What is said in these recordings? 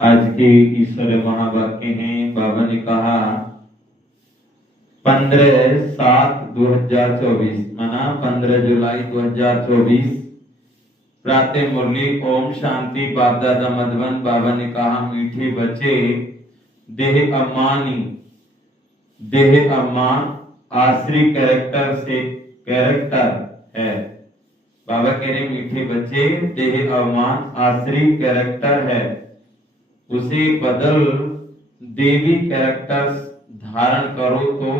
आज के ईश्वर महावाक्य हैं। बाबा ने कहा 15/7/2024 माना 15 जुलाई 2024 प्रातः मुरली ओम शांति बाप दादा मधुबन। बाबा ने कहा मीठे बच्चे देह अम्मान आश्री कैरेक्टर है। बाबा कह रहे मीठे बच्चे देह अम्मान आश्री कैरेक्टर है, उसे बदल देवी कैरेक्टर धारण करो तो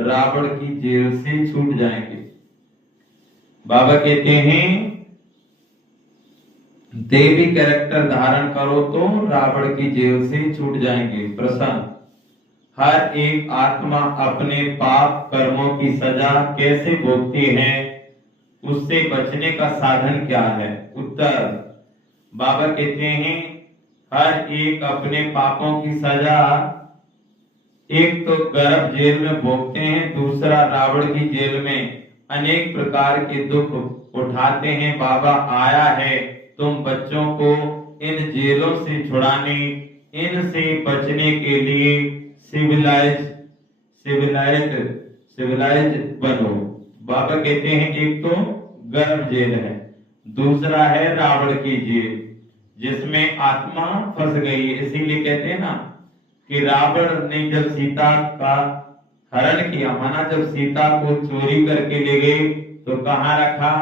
रावण की जेल से छूट जाएंगे। बाबा कहते हैं देवी कैरेक्टर धारण करो तो रावण की जेल से छूट जाएंगे। प्रश्न, हर एक आत्मा अपने पाप कर्मों की सजा कैसे भोगती है, उससे बचने का साधन क्या है? उत्तर, बाबा कहते हैं हर एक अपने पापों की सजा एक तो गर्भ जेल में भोगते हैं, दूसरा रावण की जेल में अनेक प्रकार के दुख उठाते हैं। बाबा आया है तुम बच्चों को इन जेलों से छुड़ाने, इनसे बचने के लिए सिविलाइज बनो। बाबा कहते हैं एक तो गर्भ जेल है, दूसरा है रावण की जेल जिसमें आत्मा फंस गई है। इसीलिए कहते हैं ना कि रावण ने जब सीता का हरण किया, माना जब सीता को चोरी करके ले गए तो कहाँ रखा?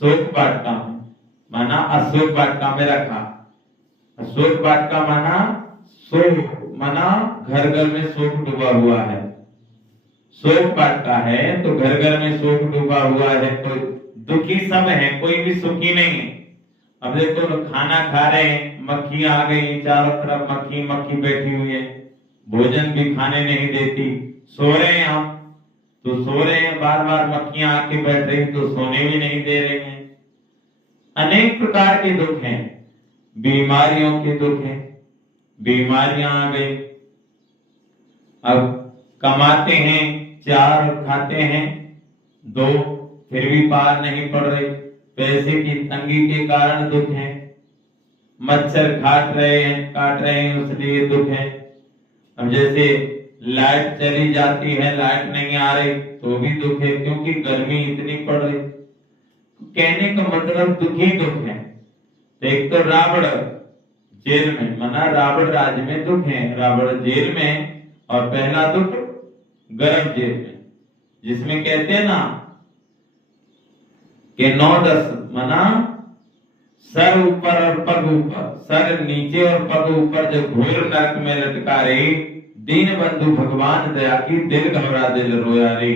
शोक वाटिका में, माना अशोक वाटिका में रखा। अशोक वाटिका माना शोक, माना घर घर में शोक डूबा हुआ है। शोक वाटिका है तो घर घर में शोक डूबा हुआ है, तो दुखी सब है, कोई भी सुखी नहीं है। अब देखो तो खाना खा रहे हैं, मक्खियां आ गई, चारों तरफ मक्खी बैठी हुई है, भोजन भी खाने नहीं देती। सो रहे हैं हम तो सो रहे हैं, बार बार मक्खियां आके बैठ रही तो सोने भी नहीं दे रही हैं। अनेक प्रकार के दुख हैं, बीमारियों के दुख हैं, बीमारियां आ गई। अब कमाते हैं 4 और खाते हैं 2, फिर भी पार नहीं पड़ रही। पैसे की तंगी के कारण दुख है, मच्छर काट रहे हैं उसलिए दुख है। अब जैसे लाइट चली जाती है, लाइट नहीं आ रही तो भी दुख है, क्योंकि गर्मी इतनी पड़ रही। कहने का मतलब दुखी दुख है। एक तो रावण जेल में, माना रावण राज्य में दुख है, रावण जेल में। और पहला दुख गर्भ जेल में, जिसमें कहते हैं ना कि 9-10 माना सर ऊपर और पग ऊपर, सर नीचे और पग ऊपर जब घोर नरक में लटका रही, दीन बंधु भगवान दया की दिल घबरा दिल रोया रे।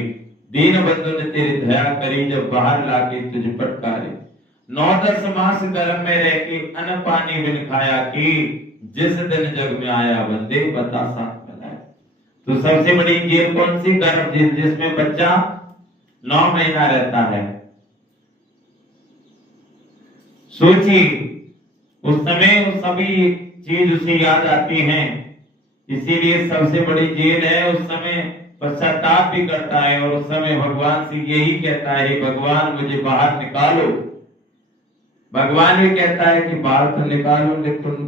दीन बंधु ने तेरी दया करी जब बाहर लाके तुझ फटकारे। 9-10 मास गर्भ में रह के अन्न पानी बिन खाया की, जिस दिन जग में आया बंदे बता साथ बनाया। तो सबसे बड़ी जेल कौन सी? गर्भ जेल, जिसमें बच्चा 9 महीना रहता है। सोचिए उस समय वो सभी चीज उसे याद आती हैं, इसीलिए सबसे बड़ी जेल है। उस समय पश्चाताप भी करता है और उस समय भगवान से यही कहता है भगवान मुझे बाहर निकालो। भगवान भी कहता है कि बाहर तो निकालो, लेकिन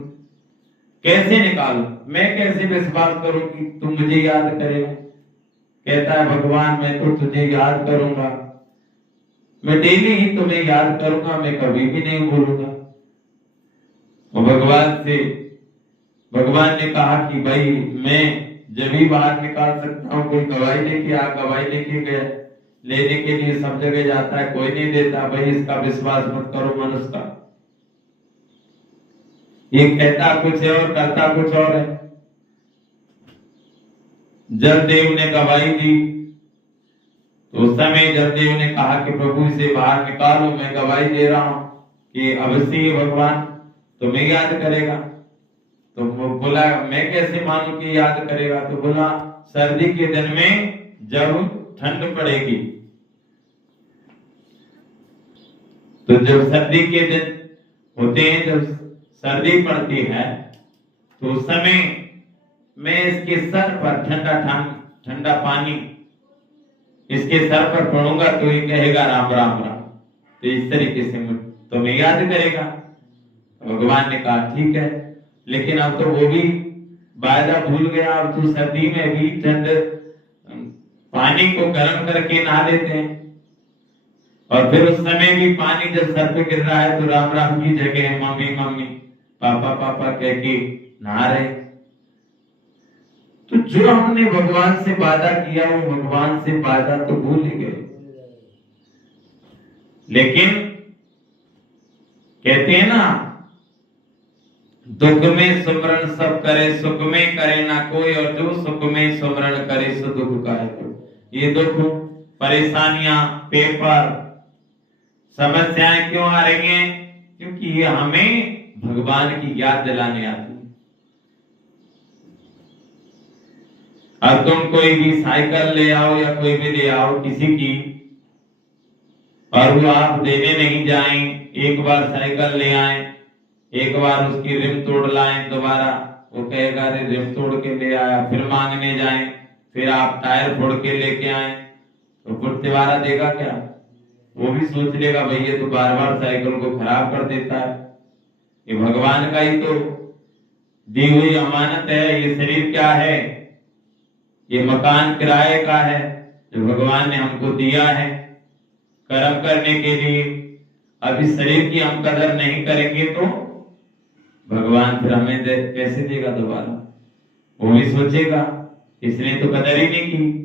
कैसे निकालो? मैं कैसे विश्वास करूं कि तुम मुझे याद करेगा? कहता है भगवान मैं तो तुझे याद करूंगा, मैं डेली ही तुम्हें याद करूंगा, मैं कभी भी नहीं भूलूंगा। और भगवान ने कहा कि भाई मैं जब भी बाहर निकाल सकता हूँ, कोई गवाही लेके गवाही लेके गया, लेने के लिए सब जगह जाता है, कोई नहीं देता। भाई इसका विश्वास मत करो मनुष्य का, ये कहता कुछ है और करता कुछ और है। जलदेव ने गवाही दी तो उस समय जलदेव ने कहा कि प्रभु इसे बाहर निकालो, मैं गवाही दे रहा हूं कि अवश्य भगवान तुम्हें याद करेगा। तो वो बोला मैं कैसे मानूं कि याद करेगा? तो बोला सर्दी के दिन में जब ठंड पड़ेगी, तो जब सर्दी के दिन होते हैं, जब सर्दी पड़ती है तो उस समय मैं इसके सर पर ठंडा पानी इसके सर पर पड़ूंगा तो ये कहेगा राम राम राम, तो इस तरीके से तुम्हें याद करेगा। तो भगवान ने कहा ठीक है। लेकिन अब तो वो भी वायदा भूल गया। अब तो सर्दी में भी ठंड पानी को गर्म करके नहा लेते हैं, और फिर उस समय भी पानी जब सर पे गिर रहा है तो राम राम की जगह मम्मी मम्मी पापा पापा कह के नहा रहे। तो जो हमने भगवान से वादा किया वो भगवान से वादा तो भूल ही गए। लेकिन कहते हैं ना, दुख में सुमरण सब करे, सुख में करे ना कोई, और जो सुख में सुमरण करे सो दुख का है। ये दुख परेशानियां, पेपर, समस्याएं क्यों आ रही हैं? क्योंकि ये हमें भगवान की याद दिलाने आती है। अब तुम कोई भी साइकिल ले आओ या कोई भी ले आओ किसी की, और वो आप देने नहीं जाएं, एक बार साइकिल ले आए, एक बार उसकी रिम तोड़ लाएं, दोबारा वो कहेगा अरे रिम तोड़ के ले आया, फिर मांगने जाएं, फिर आप टायर फोड़ के लेके आए, तो फिर दोबारा देगा क्या? वो भी सोच लेगा भाई ये तो बार बार साइकिल को खराब कर देता है। ये भगवान का ही तो दी हुई अमानत है। ये शरीर क्या है? ये मकान किराए का है जो भगवान ने हमको दिया है कर्म करने के लिए। अब इस शरीर की हम कदर नहीं करेंगे तो भगवान फिर हमें कैसे देगा दोबारा? वो भी सोचेगा, इसने तो कदर ही नहीं की।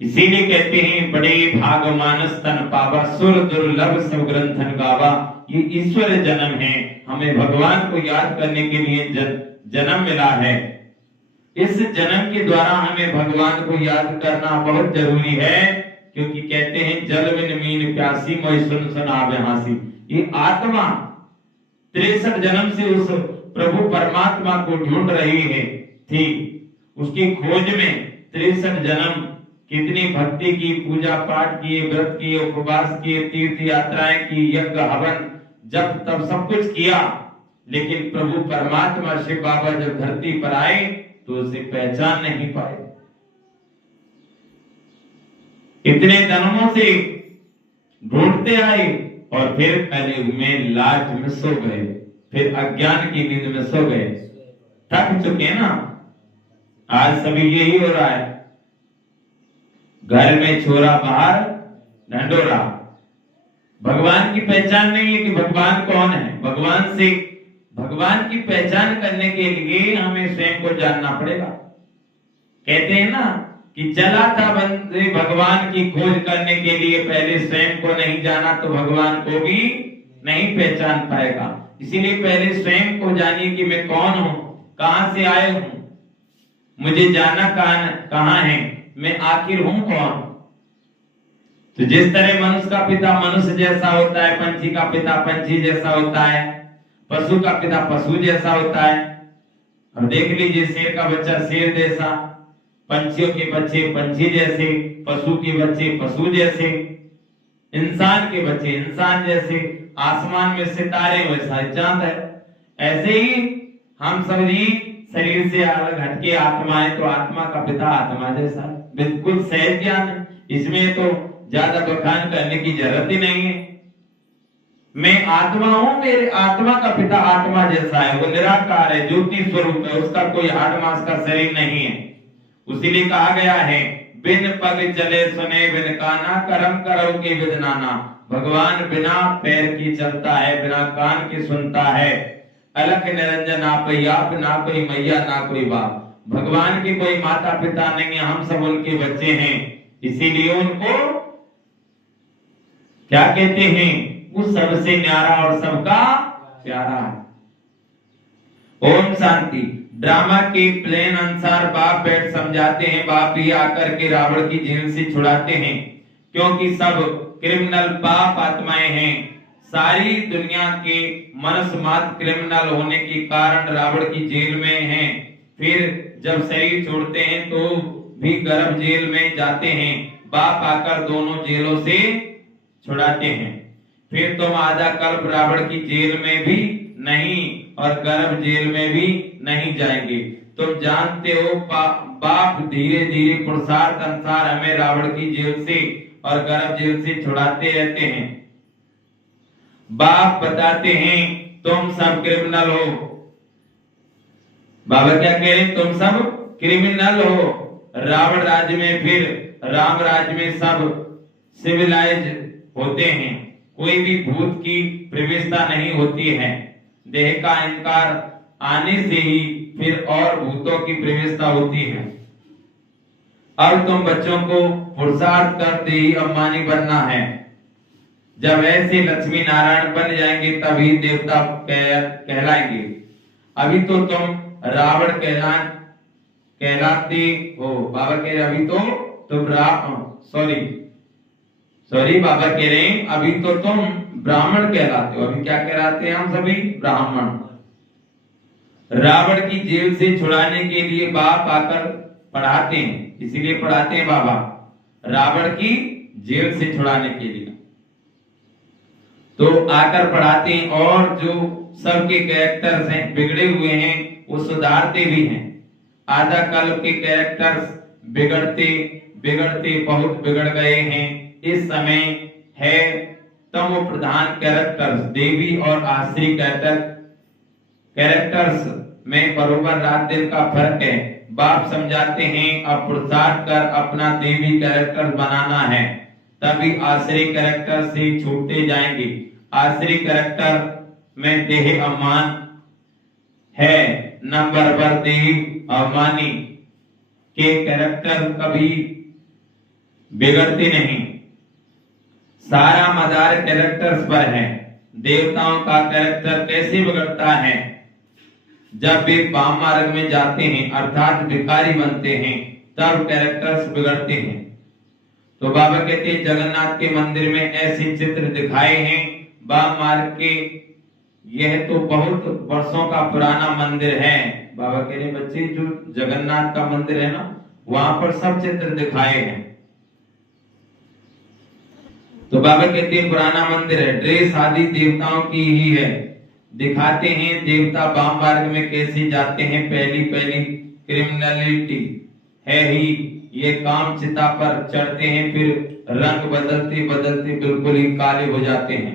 इसीलिए कहते हैं बड़े भाग मानस तन पावा, सुर दुर्लभ सब ग्रंथन गावा। ये ईश्वर जन्म है, हमें भगवान को याद करने के लिए जन्म मिला है। इस जन्म के द्वारा हमें भगवान को याद करना बहुत जरूरी है, क्योंकि कहते हैं जल बिन मीन प्यासी मोहि सुन सुन आवे हासी। ये आत्मा 63 जन्म से उस प्रभु परमात्मा को ढूंढ रही है थी। उसकी खोज में 63 जन्म कितनी भक्ति की, पूजा पाठ किए, व्रत किए, उपवास किए, तीर्थ यात्राएं की, यज्ञ हवन जब तब सब कुछ किया, लेकिन प्रभु परमात्मा शिव बाबा जब धरती पर आए तो उसे पहचान नहीं पाए। इतने जन्मों से ढूंढते आए और फिर कलयुग में लास्ट में सो गए, फिर अज्ञान की नींद में सो गए, थक चुके ना। आज सभी यही हो रहा है, घर में छोरा बाहर ढंडोरा। भगवान की पहचान नहीं है कि भगवान कौन है। भगवान की पहचान करने के लिए हमें स्वयं को जानना पड़ेगा। कहते हैं ना कि चला था बंदे भगवान की खोज करने के लिए, पहले स्वयं को नहीं जाना तो भगवान को भी नहीं पहचान पाएगा। इसीलिए पहले स्वयं को जानिए कि मैं कौन हूं, कहां से आए हूं, मुझे जाना कहां है, मैं आखिर हूं कौन। तो जिस तरह मनुष्य का पिता मनुष्य जैसा होता है, पंछी का पिता पंछी जैसा होता है, पशु का पिता पशु जैसा होता है। अब देख लीजिए शेर का बच्चा शेर जैसा, पंछियों के बच्चे पंछी जैसे, पशु के बच्चे पशु जैसे, इंसान के बच्चे इंसान जैसे, आसमान में सितारे वैसा चांद है। ऐसे ही हम सभी शरीर से अलग हटके आत्मा है, तो आत्मा का पिता आत्मा जैसा है, बिल्कुल सहज ज्ञान है। इसमें तो ज्यादा बखान करने की जरूरत ही नहीं है। मैं आत्मा हूं, मेरे आत्मा का पिता आत्मा जैसा है, वो निराकार है, ज्योति स्वरूप है, उसका कोई 8 मास का शरीर नहीं है। उसीलिए कहा गया है बिन पग चले सुने बिन काना, करम करो के विदनाना। भगवान बिना पैर की चलता है, बिना कान की सुनता है। अलख निरंजन आप ना कोई मैया ना कोई बाप। भगवान के कोई माता पिता नहीं है, हम सब उनके बच्चे हैं। इसीलिए उनको क्या कहते हैं, वो सबसे न्यारा और सबका प्यारा है। ओम शांति। ड्रामा के प्लेन अनुसार बाप बैठ समझाते हैं, बाप ही आकर के रावण की जेल से छुड़ाते हैं, क्योंकि सब क्रिमिनल पाप आत्माएं हैं। सारी दुनिया के मनुष्य मात्र क्रिमिनल होने के कारण रावण की जेल में हैं। फिर जब शरीर छोड़ते हैं तो भी गर्भ जेल में जाते हैं। बाप आकर दोनों जेलों से छुड़ाते हैं। फिर तुम आधा कल्प रावण की जेल में भी नहीं और गर्भ जेल में भी नहीं जाएंगे। तुम जानते हो बाप धीरे धीरे पुरुषार्थ अनुसार हमें रावण की जेल से और गर्भ जेल से छुड़ाते रहते हैं। बाप बताते हैं तुम सब क्रिमिनल हो, बाबा क्या कह रहे हैं, तुम सब क्रिमिनल हो। रावण राज्य में फिर राम राज्य में सब सिविलाइज होते हैं, कोई भी भूत की प्रवेशता नहीं होती है। देह का अहंकार आने से ही फिर और भूतों की प्रवेशता होती है। अब तुम बच्चों को पुरुषार्थ कर देही अम्बानी बनना है। जब ऐसे लक्ष्मी नारायण बन जाएंगे तभी देवता कहलाएंगे। अभी तो तुम रावण कहलाते हो। बाबा कह रहे अभी तो तुम सॉरी बाबा कह रहे हैं अभी तो तुम ब्राह्मण कहलाते हो। अभी क्या कहलाते हैं हम सभी? ब्राह्मण। रावण की जेल से छुड़ाने के लिए बाप आकर पढ़ाते हैं, इसीलिए पढ़ाते हैं बाबा, रावण की जेल से छुड़ाने के लिए तो आकर पढ़ाते हैं। और जो सबके कैरेक्टर्स हैं बिगड़े हुए हैं वो सुधारते भी हैं। आधा कल्प के कैरेक्टर्स बिगड़ते बिगड़ते बहुत बिगड़ गए हैं। इस समय है तम प्रधान कैरेक्टर्स, देवी और आश्री कैरेक्टर्स में बरोबर रात दिन का फर्क है। बाप समझाते हैं अब पुरुषार्थ कर अपना देवी कैरेक्टर बनाना है, तभी आश्री कैरेक्टर से छूटते जाएंगे। आश्री कैरेक्टर में देह अम्मान है, नंबर पर देह अम्मानी के कैरेक्टर कभी बिगड़ते नहीं। सारा मदार कैरेक्टर्स पर है। देवताओं का कैरेक्टर कैसे बिगड़ता है? जब वे वाम मार्ग में जाते हैं अर्थात भिखारी बनते हैं तब कैरेक्टर्स बिगड़ते हैं। तो बाबा कहते हैं जगन्नाथ के मंदिर में ऐसे चित्र दिखाए हैं वाम मार्ग के। यह तो बहुत वर्षों का पुराना मंदिर है। बाबा कह रहे बच्चे जो जगन्नाथ का मंदिर है ना वहां पर सब चित्र दिखाए हैं। तो बाबा कहते हैं पुराना मंदिर है, ड्रेस आदि देवताओं की ही है। दिखाते हैं देवता वाम मार्ग में कैसे जाते हैं। पहली क्रिमिनलिटी है ही ये काम चिता पर चढ़ते हैं, फिर रंग बदलते बदलते बिल्कुल ही काले हो जाते हैं।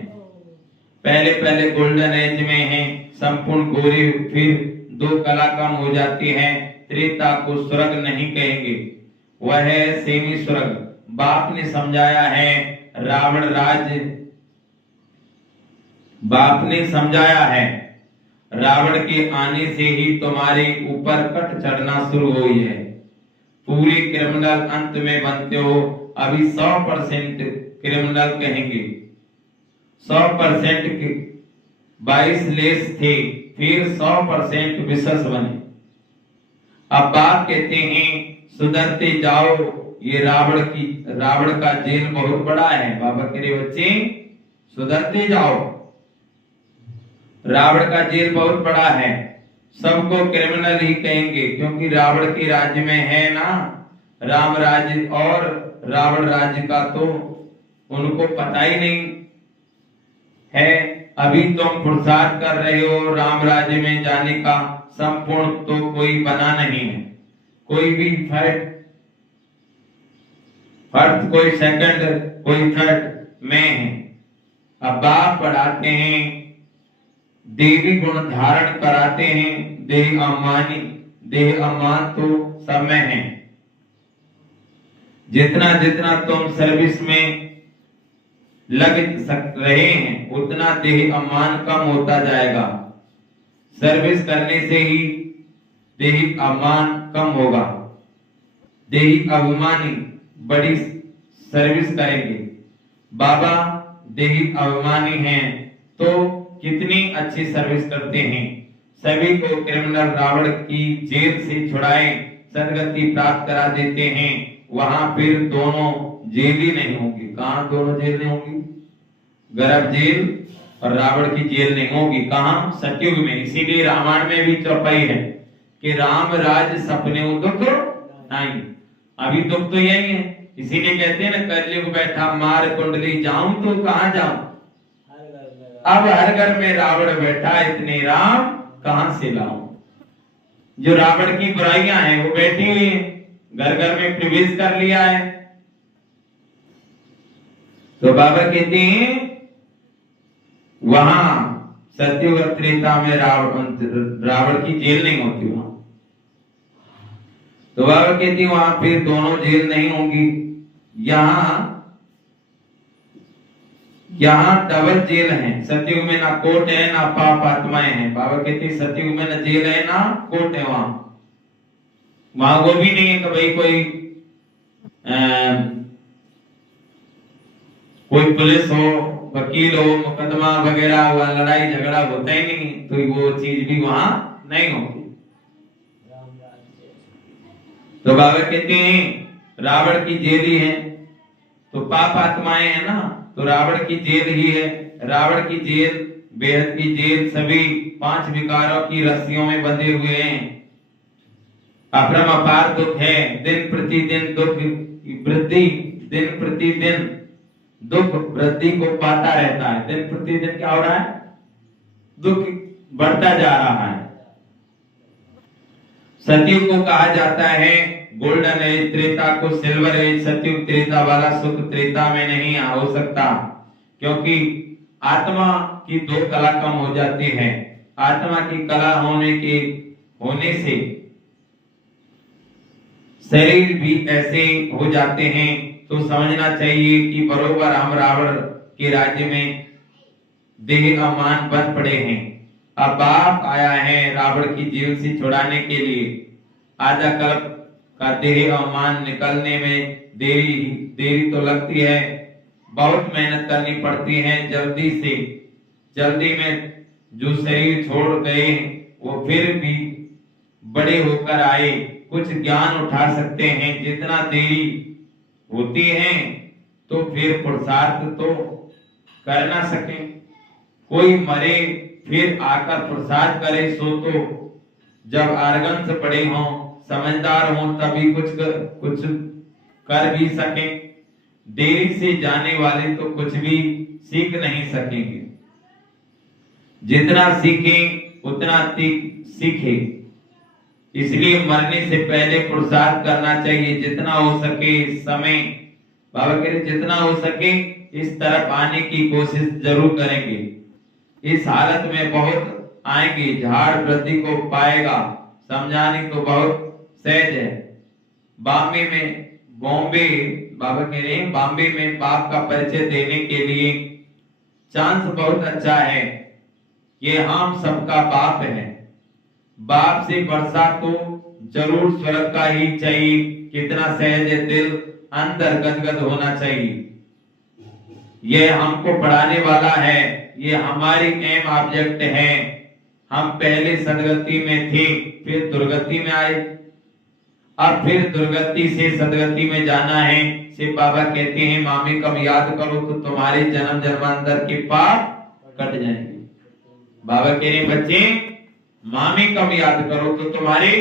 पहले गोल्डन एज में हैं संपूर्ण गोरे, फिर 2 कला कम हो जाती है। त्रेता को स्वर्ग नहीं कहेंगे, वह है सेमी स्वर्ग। बाप ने समझाया है रावण राज्य, बाप ने समझाया है रावण के आने से ही तुम्हारे ऊपर कट चढ़ना शुरू हुई है। पूरे क्रिमिनल अंत में बनते हो। अभी 100% क्रिमिनल कहेंगे, 100% के 22 लेस थे, फिर 100% विशेष बने। अब बाप कहते हैं सुधरते जाओ, ये रावण का जेल बहुत बड़ा है। बाबा कह रहे बच्चे सुधरते जाओ, रावण का जेल बहुत बड़ा है। सबको क्रिमिनल ही कहेंगे क्योंकि रावण के राज्य में है ना राम राज्य, और रावण राज्य का तो उनको पता ही नहीं है। अभी तुम पुरुषार्थ कर रहे हो राम राज्य में जाने का, संपूर्ण तो कोई बना नहीं है। कोई भी फर्स्ट कोई सेकंड कोई थर्ड में है। अब बाप पढ़ाते हैं देवी गुण धारण कराते हैं। देह अम्मान तो सब में है। जितना जितना तुम सर्विस में लग रहे हैं उतना देह अम्मान कम होता जाएगा। सर्विस करने से ही देह अम्मान कम होगा। देह अभिमानी बड़ी सर्विस करेंगे। बाबा देह अभिमानी हैं तो कितनी अच्छी सर्विस करते हैं। सभी को क्रिमिनल रावण की जेल से छुड़ाए सदगति प्राप्त करा देते हैं। वहां फिर दोनों जेल ही नहीं होगी। कहां दोनों जेल नहीं होगी? गर्भ जेल और रावण की जेल नहीं होगी। कहां? सतयुग में। इसीलिए रामायण में भी चौपाई है कि राम राज सपने दुख नहीं। अभी दुख तो यही है, इसीलिए कहते हैं ना कलयुग बैठा मार कुंडली जाऊं तो कहां जाऊं। अब हर घर में रावण बैठा, इतने राम कहां से लाऊं। जो रावण की बुराइयां हैं वो बैठी हुई हैं, घर घर में प्रवेश कर लिया है। तो बाबा कहते हैं वहां सत्युग त्रेता में रावण की जेल नहीं होती। वहां तो बाबा कहती वहां फिर दोनों जेल नहीं होंगी, यहाँ डबल जेल है। सतयुग में ना कोर्ट है ना पाप आत्माएं हैं। बाबा कहते सतयुग में ना जेल है ना कोर्ट है। वहां वो भी नहीं है कि भाई कोई पुलिस हो, वकील हो, मुकदमा वगैरह हुआ, लड़ाई झगड़ा होता ही नहीं, तो वो चीज भी वहां नहीं होती। तो बाबा कहते हैं रावण की जेल ही है, तो पाप आत्माएं है ना, तो रावण की जेल ही है। रावण की जेल, बेहद की जेल, सभी 5 विकारों की रस्सियों में बंधे हुए हैं। अपरम अपार दुख है, दिन प्रतिदिन दुख वृद्धि, दिन प्रतिदिन दुख वृद्धि को पाता रहता है। दिन प्रतिदिन क्या हो रहा है? दुख बढ़ता जा रहा है। सतयुग को कहा जाता है गोल्डन एज, त्रेता को सिल्वर एज। सतयुग त्रेता वाला सुख त्रेता में नहीं हो सकता, क्योंकि आत्मा की 2 कला कम हो जाती है। आत्मा की कला होने से शरीर भी ऐसे हो जाते हैं। तो समझना चाहिए कि बरोबर हम रावण के राज्य में देह अमान बन पड़े हैं। अब बाप आया है रावण की जेल से छुड़ाने के लिए। आधा कल्प का देह अमान निकलने में देरी तो लगती है, बहुत मेहनत करनी पड़ती है। जल्दी में जो शरीर छोड़ गए वो फिर भी बड़े होकर आए, कुछ ज्ञान उठा सकते हैं। जितना देरी होती है तो फिर पुरुषार्थ तो कर ना सके। कोई मरे फिर आकर पुरुषार्थ करे, सो तो जब आर्गन से बड़े हों, समझदार हों, तभी कुछ कर भी सके। देरी से जाने वाले तो कुछ भी सीख नहीं सकेंगे। जितना सीखे उतना सीखे। इसलिए मरने से पहले पुरुषार्थ करना चाहिए, जितना हो सके। समय बाबा कह रहे जितना हो सके इस तरफ आने की कोशिश जरूर करेंगे। इस हालत में बहुत आएंगे, झाड़ वृद्धि को पाएगा। समझाने को बहुत सहज है। बॉम्बे बाबा कह रहे हैं बॉम्बे में बाप का परिचय देने के लिए चांस बहुत अच्छा है। ये हम सबका बाप है। बाप से वर्षा तो जरूर स्वर्ग का ही चाहिए। कितना सहज है दिल, अंदर गदगद होना चाहिए। यह हमको पढ़ाने वाला है, ये हमारी एम ऑब्जेक्ट है। हम पहले सदगति में थे, फिर दुर्गति में आए, अब फिर दुर्गति से सदगति में जाना है। शिव बाबा कहते हैं मामी कब याद करो तो तुम्हारे जन्म जन्मांतर के पाप कट जाएंगे। बाबा कह रहे बच्चे मामी कब याद करो तो तुम्हारे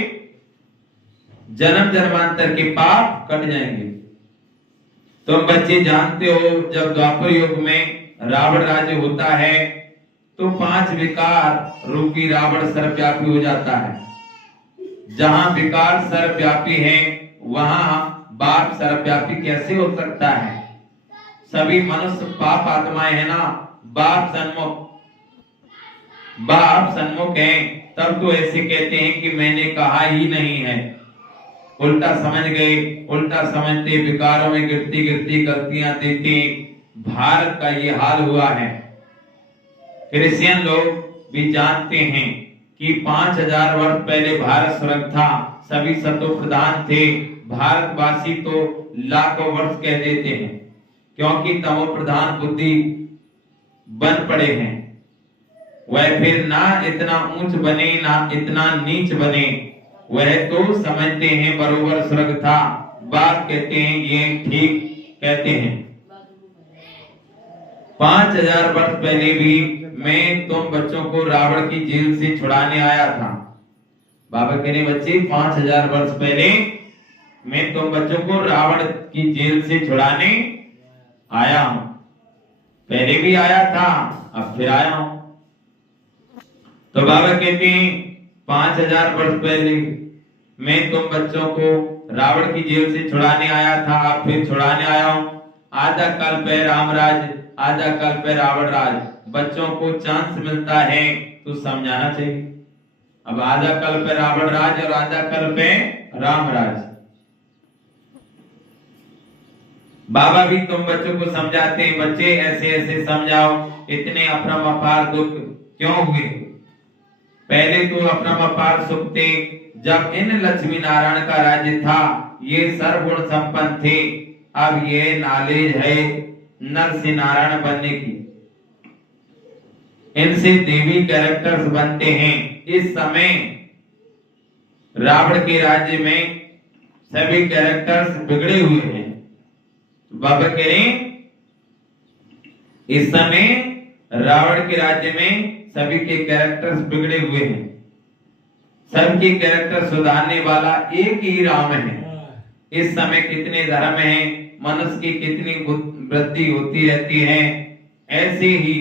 जन्म जन्मांतर के पाप कट जाएंगे। तुम बच्चे जानते हो जब द्वापर युग में रावण राज्य होता है तो 5 विकार रूपी रावण सर्वव्यापी हो जाता है। जहां विकार सर्वव्यापी है वहां बाप सर्वव्यापी कैसे हो सकता है? सभी मनुष्य पाप आत्माएं है ना। बाप सन्मुख है, तब तो ऐसे कहते हैं कि मैंने कहा ही नहीं है। उल्टा समझ गए, उल्टा समझते विकारों में गिरती गिरती गलतियां देते भारत का ये हाल हुआ है। क्रिश्चियन लोग भी जानते हैं कि 5000 वर्ष पहले भारत स्वर्ग था, सभी सतो प्रधान थे। भारतवासी तो लाखों वर्ष कह देते हैं, क्योंकि तमो प्रधान बुद्धि बन पड़े हैं। वह फिर ना इतना ऊंच बने ना इतना नीच बने, वह तो समझते हैं बरोबर स्वर्ग था। बात कहते हैं ये ठीक कहते हैं। 5000 वर्ष पहले भी मैं तुम बच्चों को रावण की जेल से छुड़ाने आया था। बाबा कह रहे बच्चे 5000 वर्ष पहले मैं तुम बच्चों को रावण की जेल से छुड़ाने आया हूं। पहले भी आया था, अब फिर आया हूं। तो बाबा कहते हैं 5000 वर्ष पहले मैं तुम बच्चों को रावण की जेल से छुड़ाने आया था, अब फिर छुड़ाने आया हूं। आधा कल्प है रामराज, आधा कल्प है रावण राज। बच्चों को चांस मिलता है तो समझाना चाहिए। अब आधा कल्प है रावण राज और आधा कल्प है राम राज। बाबा भी तुम बच्चों को समझाते हैं, बच्चे ऐसे ऐसे समझाओ, इतने अपरम अपार दुख क्यों हुए। पहले तो अपरम अपार सुख थे जब इन लक्ष्मी नारायण का राज्य था, ये सर्वगुण संपन्न थे। अब ये नॉलेज है नर से नारायण बनने की, इनसे देवी कैरेक्टर्स बनते हैं। इस समय रावण के राज्य में सभी कैरेक्टर्स बिगड़े हुए हैं। बाबा कह रहे इस समय रावण के राज्य में सभी के कैरेक्टर्स बिगड़े हुए हैं। सबके कैरेक्टर सुधारने वाला एक ही राम है। इस समय कितने धर्म हैं, मनुष्य की कितनी वृद्धि होती रहती है, ऐसे ही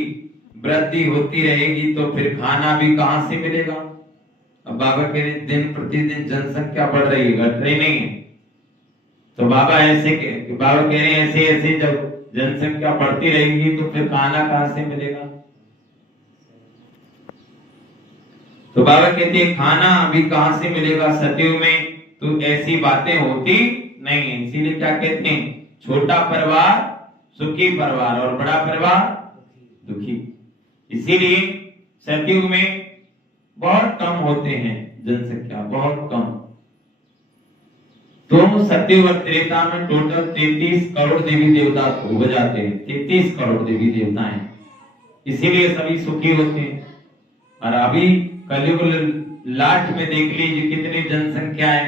वृद्धि होती रहेगी तो फिर खाना भी कहां से मिलेगा। अब बाबा कह रहे दिन प्रतिदिन जनसंख्या बढ़ रही है, घट रही नहीं है। तो बाबा कह रहे हैं ऐसे ऐसे जब जनसंख्या बढ़ती रहेगी तो फिर खाना कहां से मिलेगा। तो बाबा कहते हैं खाना अभी कहां से मिलेगा सतयुग में, तो ऐसी बातें होती नहीं है। इसीलिए क्या कहते हैं, छोटा परिवार सुखी परिवार और बड़ा परिवार दुखी। इसीलिए सतयुग में बहुत कम होते हैं, जनसंख्या बहुत कम। तो सतयुग और त्रेता में टोटल 33 करोड़ देवी देवता हो जाते हैं। 33 करोड़ देवी देवता हैं, इसीलिए सभी सुखी होते हैं। और अभी कलयुग लास्ट में देख लीजिए कितनी जनसंख्या है,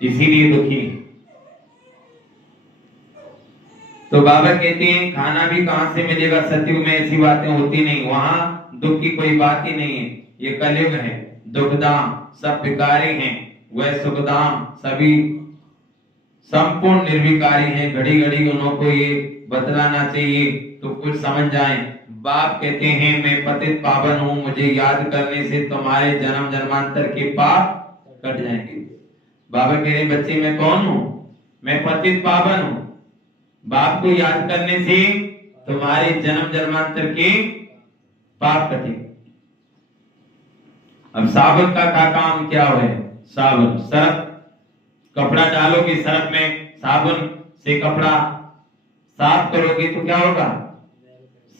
इसीलिए दुखी। तो बाबा कहते हैं खाना भी कहां से मिलेगा, सतयुग में ऐसी बातें होती नहीं, वहां दुख की कोई बात ही नहीं है। ये कलयुग है, दुखधाम सब विकारी हैं, वह सुखधाम सभी संपूर्ण निर्विकारी हैं। घड़ी घड़ी उनको ये बतलाना चाहिए तो कुछ समझ जाएं। बाप कहते हैं मैं पतित पावन हूं, मुझे याद करने से तुम्हारे जन्म जन्मांतर के पाप कट जाएंगे। बाबा कह रहे बच्चे मैं कौन हूं, मैं पतित पावन हूं। बाप को याद करने से तुम्हारे जन्म जन्मांतर के पाप कटे। अब साबुन का काम क्या है, साबुन सर्फ, कपड़ा डालोगे सर्फ में, साबुन से कपड़ा साफ करोगे तो क्या होगा,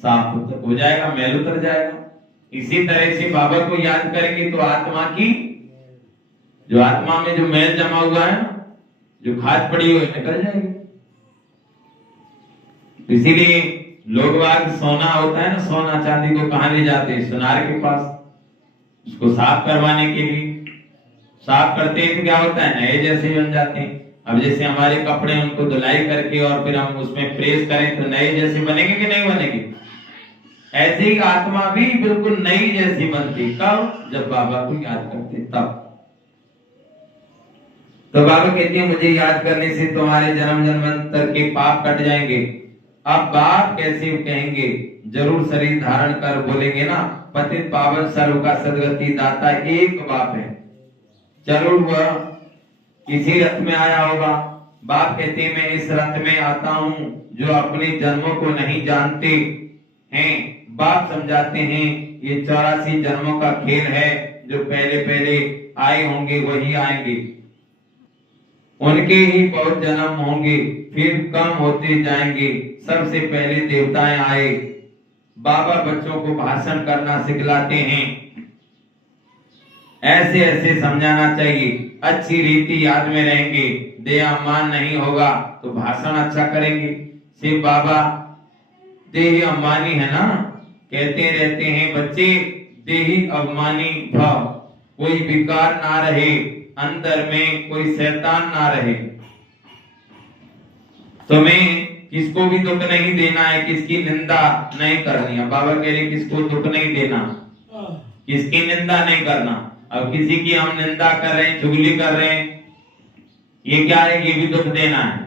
साफ हो जाएगा, मैल उतर जाएगा। इसी तरह से बाबा को याद करेंगे तो आत्मा की जो आत्मा में जो मैल जमा हुआ है, जो खाद पड़ी हुई निकल जाएगी। इसीलिए लोग बाग सोना होता है ना, सोना चांदी को कहां ले जाते हैं, सुनार के पास, उसको साफ करवाने के लिए। साफ करते हैं तो क्या होता है, नए जैसे बन जाते हैं। अब जैसे हमारे कपड़े उनको धुलाई करके और फिर हम उसमें प्रेस करें तो नए जैसे बनेंगे कि नहीं बनेंगे, ऐसे ही आत्मा भी बिल्कुल नई जैसी बनती। कब, जब बाबा को याद करते तब। तो बाबा कहती है मुझे याद करने से तुम्हारे जन्म जन्मांतर के पाप कट जाएंगे। अब बाप कैसे कहेंगे, जरूर शरीर धारण कर बोलेंगे ना, पतित पावन सर्व का सदगति दाता एक बाप है। जरूर वह किसी रथ में आया होगा। बाप कहते मैं इस रथ में आता हूं जो अपने जन्मों को नहीं जानते हैं। बाप समझाते हैं ये 84 जन्मों का खेल है, जो पहले पहले आए होंगे वही आएंगे, उनके ही बहुत जन्म होंगे, फिर कम होते जाएंगे। सबसे पहले देवताएं आए। बाबा बच्चों को भाषण करना सिखलाते हैं, ऐसे ऐसे समझाना चाहिए, अच्छी रीति याद में रहेंगे। देह अम्मान नहीं होगा तो भाषण अच्छा करेंगे। सिर्फ बाबा देह अम्मानी है ना, कहते रहते हैं बच्चे देही अभिमानी भाव, कोई विकार ना रहे, अंदर में कोई शैतान ना रहे। तुम्हें किसको भी दुख नहीं देना है, किसकी निंदा नहीं करनी है। बाबा कह रहे किसको दुख नहीं देना, किसकी निंदा नहीं करना। अब किसी की हम निंदा कर रहे हैं, चुगली कर रहे हैं, ये क्या है, ये भी दुख देना है।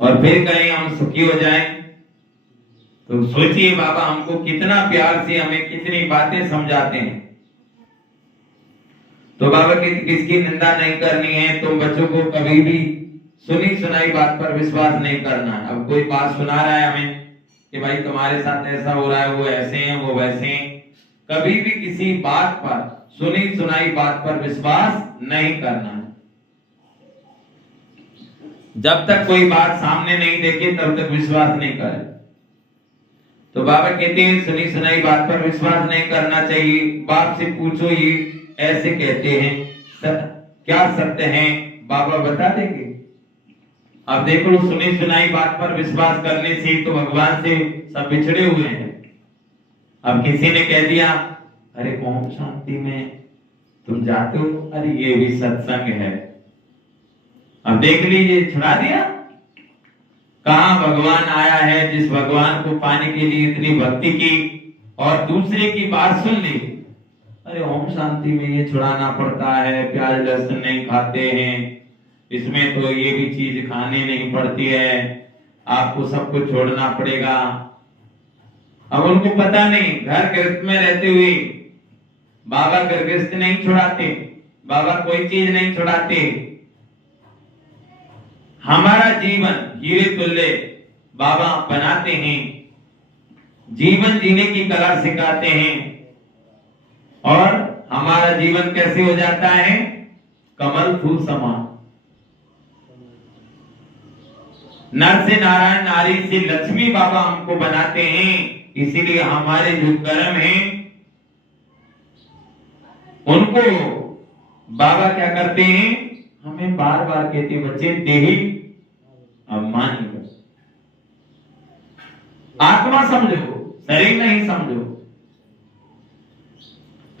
और फिर कहीं हम सुखी हो जाएं तो सोचिए बाबा हमको कितना प्यार से हमें कितनी बातें समझाते हैं। तो बाबा की किसकी निंदा नहीं करनी है। तुम बच्चों को कभी भी सुनी सुनाई बात पर विश्वास नहीं करना है। अब कोई बात सुना रहा है हमें कि भाई तुम्हारे साथ ऐसा हो रहा है, वो ऐसे हैं वो वैसे हैं, कभी भी किसी बात पर सुनी सुनाई बात पर विश्वास नहीं करना है। जब तक कोई बात सामने नहीं देखे तब तक विश्वास नहीं करे। तो बाबा कहते हैं सुनी सुनाई बात पर विश्वास नहीं करना चाहिए। बाप से पूछो ये ऐसे कहते हैं, क्या सत्य है? बाबा बता देंगे। अब देखो सुनी सुनाई बात पर विश्वास करने से तो भगवान से सब बिछड़े हुए हैं। अब किसी ने कह दिया अरे ओम शांति में तुम जाते हो, अरे ये भी सत्संग है। अब देख लीजिए, छुड़ा दिया। कहां भगवान आया है जिस भगवान को पाने के लिए इतनी भक्ति की और दूसरे की बात सुन ली। अरे ओम शांति में ये छुड़ाना पड़ता है, प्याज लहसुन नहीं खाते हैं, इसमें तो ये भी चीज खाने नहीं पड़ती है, आपको सब कुछ छोड़ना पड़ेगा। अब उनको पता नहीं, घर गृहस्थ में रहते हुए बाबा गृहस्थ नहीं छुड़ाते, बाबा कोई चीज नहीं छुड़ाते। हमारा जीवन हीरे तुल्य बाबा बनाते हैं, जीवन जीने की कला सिखाते हैं और हमारा जीवन कैसे हो जाता है? कमल फूल समान। नर से नारायण, नारी से लक्ष्मी बाबा हमको बनाते हैं। इसीलिए हमारे जो कर्म हैं उनको बाबा क्या करते हैं? हमें बार बार कहते बच्चे देही अभिमान कर, आत्मा समझो, शरीर नहीं समझो।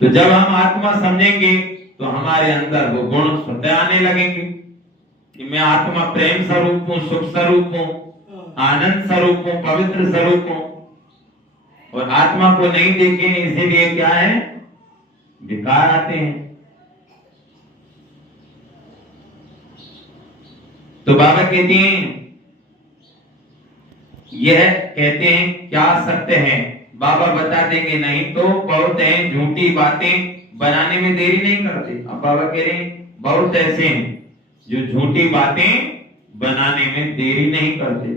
तो जब हम आत्मा समझेंगे तो हमारे अंदर वो गुण स्वतः आने लगेंगे कि मैं आत्मा प्रेम स्वरूप हूं, सुख स्वरूप हूं, आनंद स्वरूप हूं, पवित्र स्वरूप हूं। और आत्मा को नहीं देखे इसीलिए क्या है? विकार आते हैं। तो बाबा कहते हैं, यह कहते हैं क्या सत्य है? बाबा बता देंगे नहीं तो बहुत है झूठी बातें बनाने में देरी नहीं करते। अब बाबा कह रहे हैं बहुत ऐसे हैं जो झूठी बातें बनाने में देरी नहीं करते,